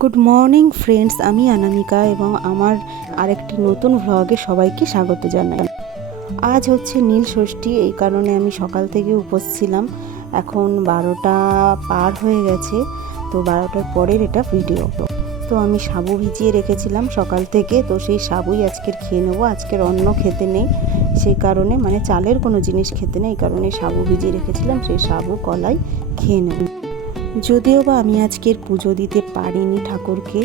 Good morning friends, আমি অনামিকা এবং আমার আরেকটি নতুন ভ্লগে সবাইকে স্বাগত জানাই। আজ হচ্ছে নীল ষষ্ঠী, এই কারণে আমি সকাল থেকে উপোস ছিলাম। এখন 12টা পার হয়ে গেছে, তো 12টার পরের এটা ভিডিও। তো আমি সাবু ভিজিয়ে রেখেছিলাম সকাল থেকে, তো সেই সাবুই আজকের খেয়ে নেবো। আজকের অন্য খেতে নেই, সেই কারণে মানে চালের কোনো জিনিস খেতে নেই, এই কারণে সাবু ভিজিয়ে রেখেছিলাম, সেই সাবু কলাই খেয়ে নেব। যদিও বা আমি আজকের পুজো দিতে পারিনি ঠাকুরকে,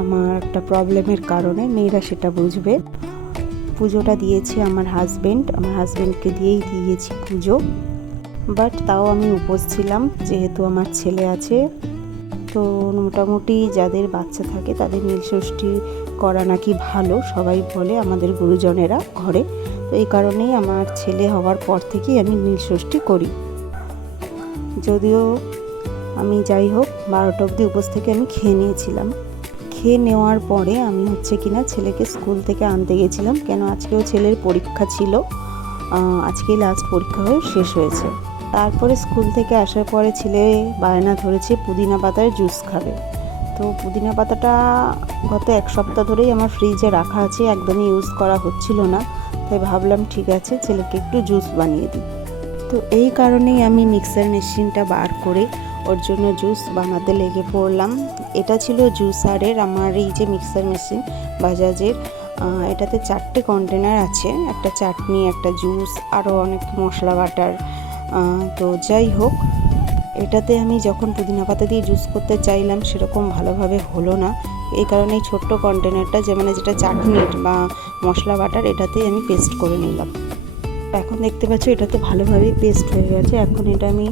আমার একটা প্রবলেমের কারণে, মেয়েরা সেটা বুঝবে। পুজোটা দিয়েছি আমার হাজব্যান্ডকে দিয়েই দিয়েছি পুজো, বাট তাও আমি উপোস ছিলাম যেহেতু আমার ছেলে আছে। তো মোটামুটি যাদের বাচ্চা থাকে তাদের নীলষষ্ঠী করা নাকি ভালো, সবাই বলে আমাদের গুরুজনেরা ঘরে। তো এই কারণেই আমার ছেলে হওয়ার পর থেকেই আমি নীলষষ্ঠী করি। যদিও আমি যাই হোক 12টা অবধি উপোস থেকে আমি খেয়ে নিয়েছিলাম। খেয়ে নেওয়ার পরে আমি কিনা ছেলেকে স্কুল থেকে আনতে গেছিলাম, কেন আজকেও ছেলের পরীক্ষা ছিল, আজকেই লাস্ট পরীক্ষা হয়ে শেষ হয়েছে। তারপরে স্কুল থেকে আসার পরে ছেলে বায়না ধরেছে পুদিনা পাতার জুস খাবে। তো পুদিনা পাতাটা গত এক সপ্তাহ ধরেই আমার ফ্রিজে রাখা আছে, একদমই ইউজ করা হচ্ছিল না, তাই ভাবলাম ঠিক আছে ছেলেকে একটু জুস বানিয়ে দিই। তো এই কারণেই আমি মিক্সার মেশিনটা বার করে ওর জন্য জুস বানাতে লেগে পড়লাম। এটা ছিল জুসারের, আমার এই যে মিক্সার মেশিন বাজাজের, এটাতে 4টে কন্টেনার আছে, একটা চাটনি, একটা জুস, আরও অনেক মশলা বাটার। তো যাই হোক, এটাতে আমি যখন পুদিনা পাতা দিয়ে জুস করতে চাইলাম সেরকম ভালোভাবে হলো না, এই কারণে এই ছোট্ট কন্টেনারটা যেটা চাটনির বা মশলা বাটার, এটাতেই আমি পেস্ট করে নিলাম। এখন দেখতে পাচ্ছ এটাতে ভালোভাবেই পেস্ট হয়ে গেছে। এখন এটা আমি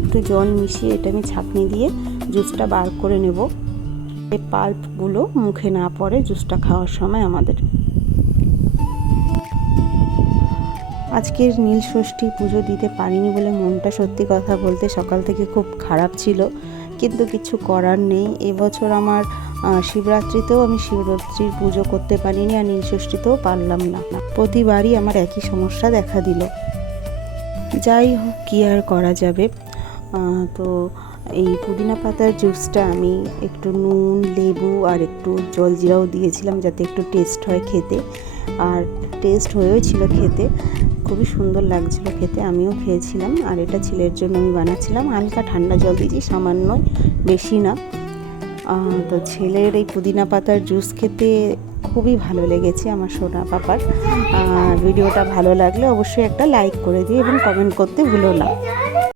একটু জল মিশিয়ে এটা আমি ছাঁকনি দিয়ে জুসটা বার করে নেব, এই পাল্পগুলো মুখে না পড়ে জুসটা খাওয়ার সময় আমাদের। আজকের নীলষষ্ঠী পুজো দিতে পারিনি বলে মনটা সত্যি কথা বলতে সকাল থেকে খুব খারাপ ছিল, কিন্তু কিছু করার নেই। এবছর আমার শিবরাত্রিতেও আমি শিবরাত্রির পুজো করতে পারিনি, আর নীলষষ্ঠীতেও পারলাম না। প্রতিবারই আমার একই সমস্যা দেখা দিল। যাই হোক, কী আর করা যাবে। তো এই পুদিনা পাতার জুসটা আমি একটু নুন, লেবু আর একটু জলজিরাও দিয়েছিলাম যাতে একটু টেস্ট হয় খেতে, আর টেস্ট হয়েও ছিল খেতে, খুবই সুন্দর লাগছিল খেতে, আমিও খেয়েছিলাম। আর এটা ছেলের জন্য আমি বানাচ্ছিলাম, হালকা ঠান্ডা জল দিয়েছি সামান্য, বেশি না। তো ছেলের এই পুদিনা পাতার জুস খেতে খুবই ভালো লেগেছে আমার সোনা পাপার। ভিডিওটা ভালো লাগলে অবশ্যই একটা লাইক করে দিও এবং কমেন্ট করতে ভুলো না।